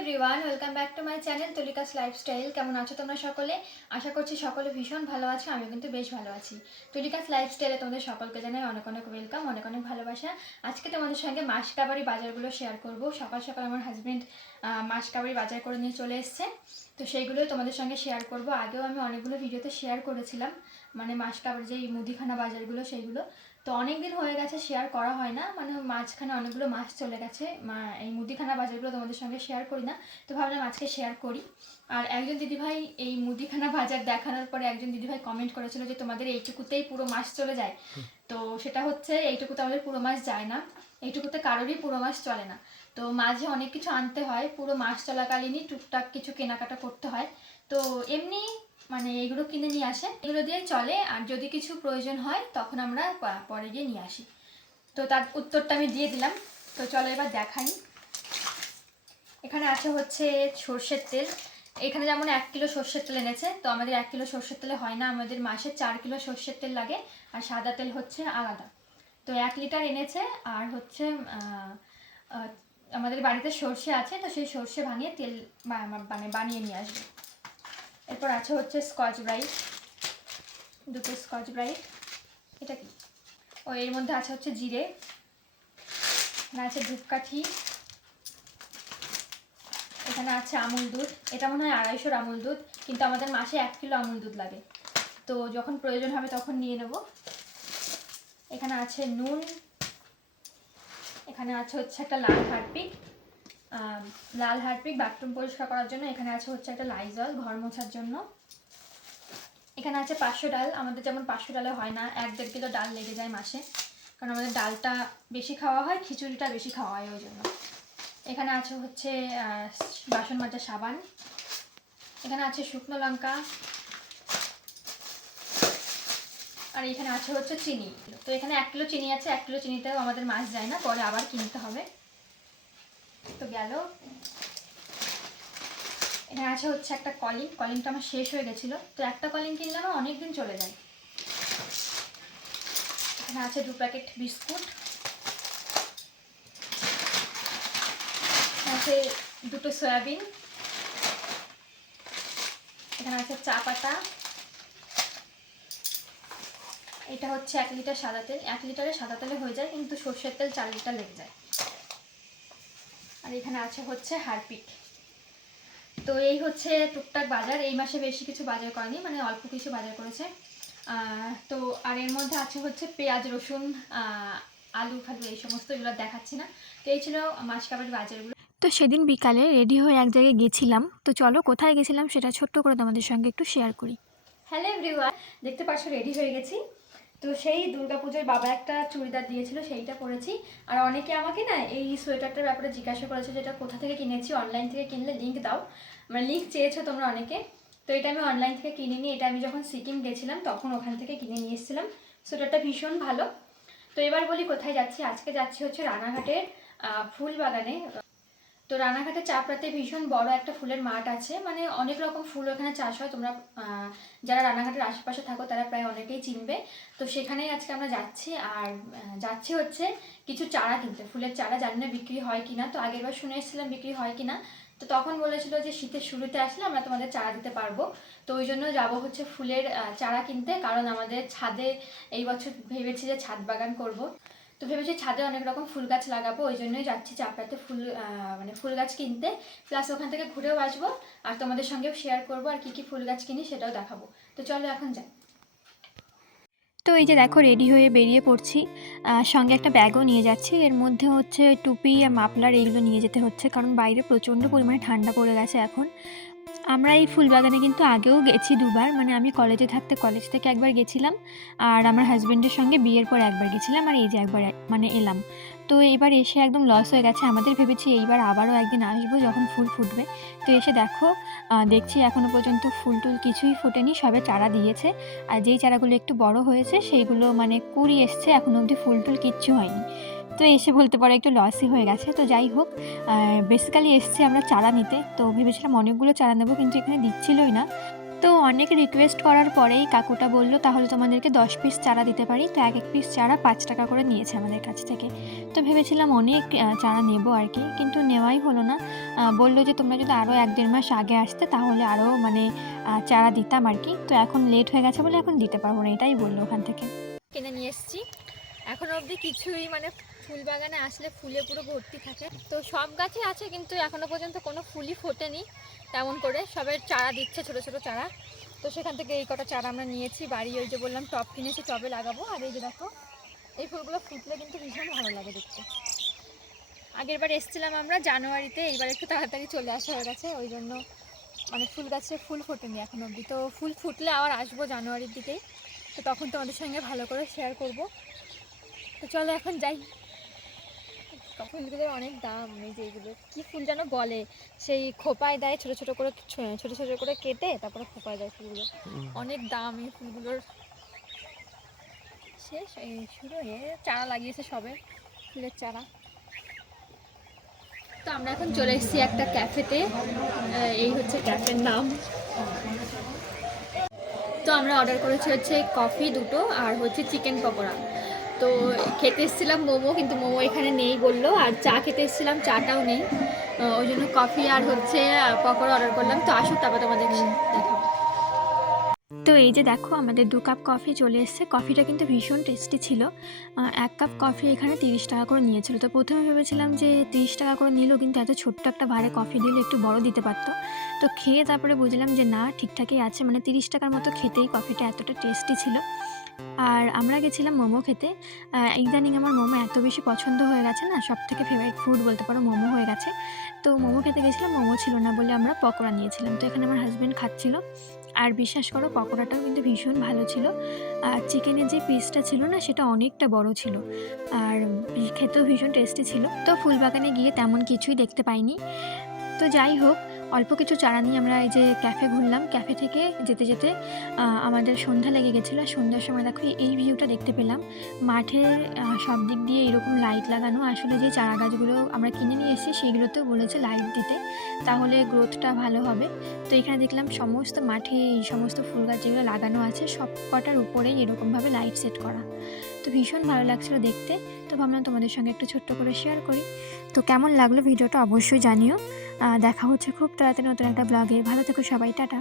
Everyone welcome back to my channel Tulika's lifestyle কেমন আছো তোমরা সকলে? আশা করছি সকলে ভীষণ ভালো আছো আমি কিন্তু বেশ ভালো আছি। তুলিকাস লাইফস্টাইলে তোমাদের সকলকে জানাই অনেক অনেক ওয়েলকাম অনেক অনেক ভালোবাসা। আজকে তোমাদের সঙ্গে মাসকাবারি বাজারগুলো শেয়ার করব। সকাল সকাল আমার হাজব্যান্ড মাসকাবারি বাজার করে নিয়ে চলে এসছে। তো সেইগুলোই তোমাদের সঙ্গে শেয়ার করব। আগেও আমি অনেকগুলো ভিডিওতে শেয়ার করেছিলাম। মানে মাসকাবারি যে মুদিখানা বাজারগুলো, সেইগুলো। তো অনেক দিন হয়ে গেছে শেয়ার করা হয় না। মানে মাঝখানে অনেকগুলো মাস চলে গেছে। মা- এই মুদিখানা বাজারগুলো তোমাদের সঙ্গে শেয়ার করি না। তো ভাবলাম আজকে শেয়ার করি। আর একজন দিদিভাই এই মুদিখানা বাজার দেখানোর পরে একজন দিদিভাই কমেন্ট করেছিল যে তোমাদের এইটুকুতেই পুরো মাস চলে যায়। তো সেটা হচ্ছে এইটুকুতে আমাদের পুরো মাস যায় না। এইটুকুতে কারোরই পুরো মাস চলে না। তো মাঝে অনেক কিছু আনতে হয়। পুরো মাস চলাকালীনই টুকটাক কিছু কেনাকাটা করতে হয়। তো এমনি মানে এগুলো কিনে নিয়ে আসে। এগুলো দিয়ে চলে, আর যদি কিছু প্রয়োজন হয়, তখন আমরা পরে গিয়ে নিয়ে আসি। তো তার উত্তরটা আমি দিয়ে দিলাম। তো চলো এবার দেখাই। এখানে আছে হচ্ছে সর্ষের তেল। এখানে যেমন এক কিলো সর্ষের তেল এনেছে, তো আমাদের এক কিলো সর্ষের তেলে হয় না। আমাদের মাসে চার কিলো সর্ষের তেল লাগে, আর সাদা তেল হচ্ছে আলাদা। তো এক লিটার এনেছে, আর হচ্ছে আমাদের বাড়িতে সর্ষে আছে, তো সেই সর্ষে ভাঙিয়ে তেল মানে বানিয়ে নিয়ে আসবে। এরপর আছে হচ্ছে স্কচ ব্রাইট। দুটো স্কচ ব্রাইট। এটা কি? ও, এর মধ্যে আছে হচ্ছে জিরে। এখানে আছে ধূপকাঠি। এখানে আছে আমুল দুধ। এটা মনে হয় আড়াইশোর আমুল দুধ, কিন্তু আমাদের মাসে এক কিলো আমুল দুধ লাগে। তো যখন প্রয়োজন হবে তখন নিয়ে নেব। এখানে আছে নুন। এখানে আছে হচ্ছে একটা লাল হারপিক। লাল হারপিক বাথরুম পরিষ্কার করার জন্য এখানে আছে হচ্ছে একটা লাইজল ঘর মোছার জন্য। এখানে আছে পাঁচশো ডাল, আমাদের যেমন পাঁচশো ডালে হয় না, এক দেড় কিলো ডাল লেগে যায় মাসে। কারণ আমাদের ডালটা বেশি খাওয়া হয়, খিচুড়িটা বেশি খাওয়া হয় ওই জন্য। এখানে আছে হচ্ছে বাসন মাজার সাবান। এখানে আছে শুকনো লঙ্কা। আর এখানে আছে হচ্ছে চিনি। তো এখানে এক কিলো চিনি আছে, এক কিলো চিনিতেও আমাদের মাছ যায় না, পরে আবার কিনতে হবে। তো গেল। এখানে আছে হচ্ছে একটা কলিং। কলিংটা আমার শেষ হয়ে গেছিল। তো একটা কলিং কিনলে আমার অনেক দিন চলে যায়। এখানে আছে দু প্যাকেট বিস্কুট। আছে দুটো সয়াবিন। এখানে আছে চা পাতা। এটা হচ্ছে এক লিটার সাদা তেল। এক লিটারে সাদা তেলে হয়ে যায়, কিন্তু সর্ষের তেল চার লিটার লেগে যায়। আর এখানে আছে হচ্ছে হারপিক। তো এই হচ্ছে টুকটাক বাজার। এই মাসে বেশি কিছু বাজার করেনি মানে অল্প কিছু বাজার করেছে। তো আর এর মধ্যে আছে হচ্ছে পেঁয়াজ রসুন আলু ফালু এই সমস্ত এগুলো দেখাচ্ছি না। তো এই ছিল মাসকাবারি বাজারগুলো। তো সেদিন বিকালে রেডি হয়ে এক জায়গায় গেছিলাম। তো চলো কোথায় গেছিলাম সেটা ছোট্ট করে তোমাদের সঙ্গে একটু শেয়ার করি। হ্যালো এভরিওয়ান দেখতে পাচ্ছ রেডি হয়ে গেছি। তো সেই দুর্গাপুজোর বাবা একটা চুড়িদার দিয়েছিল, সেইটা পরেছি। আর অনেকে আমাকে না এই সোয়েটারটার ব্যাপারে জিজ্ঞাসা করেছে যেটা কোথা থেকে কিনেছি অনলাইন থেকে কিনলে লিঙ্ক দাও। মানে লিঙ্ক চেয়েছো তোমরা অনেকে। তো এটা আমি অনলাইন থেকে কিনে নিই এটা আমি যখন সিকিম গেছিলাম তখন ওখান থেকে কিনে নিয়ে এসেছিলাম। সোয়েটারটা ভীষণ ভালো। তো এবার বলি কোথায় যাচ্ছি? আজকে যাচ্ছি হচ্ছে রানাঘাটের ফুল বাগানে তো রানাঘাটে চাপড়াতে ভীষণ বড় একটা ফুলের মাঠ আছে। মানে অনেক রকম ফুল ওখানে চাষ হয়। তোমরা যারা রানাঘাটের আশেপাশে থাকো তারা প্রায় অনেকেই চিনবে। তো সেখানেই আজকে আমরা যাচ্ছি। আর যাচ্ছি হচ্ছে কিছু চারা কিনতে। ফুলের চারা জানি না বিক্রি হয় কিনা। তো আগেরবার শুনে এসেছিলাম বিক্রি হয় কিনা। তো তখন বলেছিল যে শীতের শুরুতে আসলে আমরা তোমাদের চারা দিতে পারব। তো ওই জন্য যাব হচ্ছে ফুলের চারা কিনতে। কারণ আমাদের ছাদে এই বছর ভেবেছি যে ছাদ বাগান করব। তো ভেবেছি ছাদে অনেক রকম ফুল গাছ লাগাবো, ওই জন্যই যাচ্ছি চাপড়াতে ফুল মানে ফুল গাছ কিনতে। প্লাস ওখান থেকে ঘুরেও আসব, আর তোমাদের সঙ্গেও শেয়ার করব আর কি কি ফুল গাছ কিনি সেটাও দেখাবো। তো চলো এখন যাই। তো এই যে দেখো রেডি হয়ে বেরিয়ে পড়ছি। সঙ্গে একটা ব্যাগও নিয়ে যাচ্ছি। এর মধ্যে হচ্ছে টুপি আর মাফলার এইগুলো নিয়ে যেতে হচ্ছে, কারণ বাইরে প্রচণ্ড পরিমাণে ঠান্ডা পড়ে গেছে এখন। আমরা এই ফুলবাগানে কিন্তু আগেও গেছি দুবার। মানে আমি কলেজে থাকতে কলেজ থেকে একবার গেছিলাম আর আমার হাজব্যান্ডের সঙ্গে বিয়ের পর একবার গেছিলাম আর এই যে একবার এক- মানে এলাম। তো এবার এসে একদম লস হয়ে গেছে। আমাদের ভেবেছি এইবার আবারও একদিন আসব যখন ফুল ফুটবে। তো এসে দেখো দেখছি এখনও পর্যন্ত ফুল টুল কিছুই ফোটেনি, সবে চারা দিয়েছে। আর যেই চারাগুলো একটু বড় হয়েছে, সেইগুলো মানে কুড়ি এসছে, এখন অবধি ফুল টুল কিচ্ছু হয়নি। তো এসে বলতে পারো একটু লসই হয়ে গেছে, তো যাই হোক বেসিক্যালি এসছে আমরা চারা নিতে, তো ভেবেছিলাম অনেকগুলো চারা নেব কিন্তু এখানে দিচ্ছিলই না। তো অনেক রিকোয়েস্ট করার পরেই কাকুটা বলল, তাহলে তোমাদেরকে দশ পিস চারা দিতে পারি। তো এক এক পিস চারা পাঁচ টাকা করে নিয়েছে আমাদের কাছ থেকে। তো ভেবেছিলাম অনেক চারা নেব আর কি, কিন্তু নেওয়াই হলো না। বলল যে, তোমরা যদি আরও এক দেড় মাস আগে আসতে, তাহলে আরও মানে চারা দিতাম আর কি। তো এখন লেট হয়ে গেছে বলে এখন দিতে পারব না, এটাই বলল ওখান থেকে। কিনে নিয়ে এসেছি। এখনও অবধি কিছুই মানে ফুল বাগানে আসলে ফুলে পুরো ভর্তি থাকে। তো সব গাছই আছে কিন্তু এখনও পর্যন্ত কোনো ফুলই ফোটেনি, তেমন করে সবের চারা দিচ্ছে, ছোট ছোট চারা। তো সেখান থেকে এই কটা চারা আমরা নিয়েছি, বাড়ি ওই যে বললাম, টব কিনেছি, টবে লাগাবো। আর এই যে দেখো, এই ফুলগুলো ফুটলে কিন্তু ভীষণ ভালো লাগে দেখতে। আগের বার এসেছিলাম আমরা জানুয়ারিতে, এইবার একটু তাড়াতাড়ি চলে আসা হয়ে গেছে, ওই জন্য মানে ফুল গাছে ফুল ফোটেনি এখন অবধি। তো ফুল ফুটলে আবার আসব জানুয়ারির দিকেই তো তখন তোমাদের সঙ্গে ভালো করে শেয়ার করব। তো চলো এখন যাই। ফুলগুলোর অনেক দাম এই যে এগুলো। কী ফুল যেন বলে সেই খোপায় দেয় ছোটো ছোটো করে ছো- ছোটো ছোটো করে কেটে তারপরে খোপায় দেয় ফুলগুলো। অনেক দাম এই ফুলগুলোর। শেষ এই শুরু হয়ে চারা লাগিয়েছে সবে ফুলের চারা। তো আমরা এখন চলে এসেছি একটা ক্যাফেতে এই হচ্ছে ক্যাফের নাম। তো আমরা অর্ডার করেছি হচ্ছে কফি দুটো আর হচ্ছে চিকেন পকোড়া। তো খেতে এসেছিলাম মোমো, কিন্তু মোমো এখানে নেই বলল, আর চা খেতে এসেছিলাম, চাটাও নেই। ওই জন্য কফি আর হচ্ছে পকোড়া অর্ডার করলাম। তো আসুক, তারপর তোমাদের দেখাবো। তো এই যে দেখো, আমাদের দু কাপ কফি চলে এসেছে। কফিটা কিন্তু ভীষণ টেস্টি ছিল। এক কাপ কফি এখানে তিরিশ টাকা করে নিয়েছিল। তো প্রথমে ভেবেছিলাম যে তিরিশ টাকা করে নিল কিন্তু এত ছোট্ট একটা ভারে কফি দিলে একটু বড় দিতে পারতো। তো খেয়ে তারপরে বুঝলাম যে না, ঠিকঠাকই আছে। মানে তিরিশ টাকার মতো খেতেই কফিটা এতটা টেস্টি ছিল। আর আমরা গেছিলাম মোমো খেতে। ইদানিং আমার মোমো এত বেশি পছন্দ হয়ে গেছে না সব থেকে ফেভারিট ফুড বলতে পারো, মোমো হয়ে গেছে। তো মোমো খেতে গেছিলাম, মোমো ছিল না বলে আমরা পকোড়া নিয়েছিলাম। তো এখানে আমার হাজব্যান্ড খাচ্ছিল। আর বিশ্বাস করো, পকোড়াটাও কিন্তু ভীষণ ভালো ছিল। আর চিকেনের যে পিসটা ছিল না, সেটা অনেকটা বড় ছিল। আর খেতেও ভীষণ টেস্টি ছিল। তো ফুলবাগানে গিয়ে তেমন কিছুই দেখতে পাইনি। তো যাই হোক অল্প কিছু চারা নিয়ে আমরা এই যে ক্যাফে ঘুরলাম। ক্যাফে থেকে যেতে যেতে আমাদের সন্ধ্যা লেগে গেছিল। সন্ধ্যার সময় দেখো এই ভিউটা দেখতে পেলাম। মাঠের সব দিক দিয়ে এরকম লাইট লাগানো। আসলে যে চারা গাছগুলো আমরা কিনে নিয়ে এসেছি সেইগুলোতেও বলেছে লাইট দিতে। তাহলে গ্রোথটা ভালো হবে। তো এখানে দেখলাম সমস্ত মাঠে এই সমস্ত ফুল গাছ যেগুলো লাগানো আছে সব কটার উপরেই এরকমভাবে লাইট সেট করা। তো ভীষণ ভালো লাগছিল দেখতে। তো ভাবলাম তোমাদের সঙ্গে একটু ছোট্ট করে শেয়ার করি। তো কেমন লাগল ভিডিওটা অবশ্যই জানিও। দেখা হচ্ছে খুব তাড়াতাড়ি নতুন একটা ব্লগে ভালো থেকো সবাই, টাটা।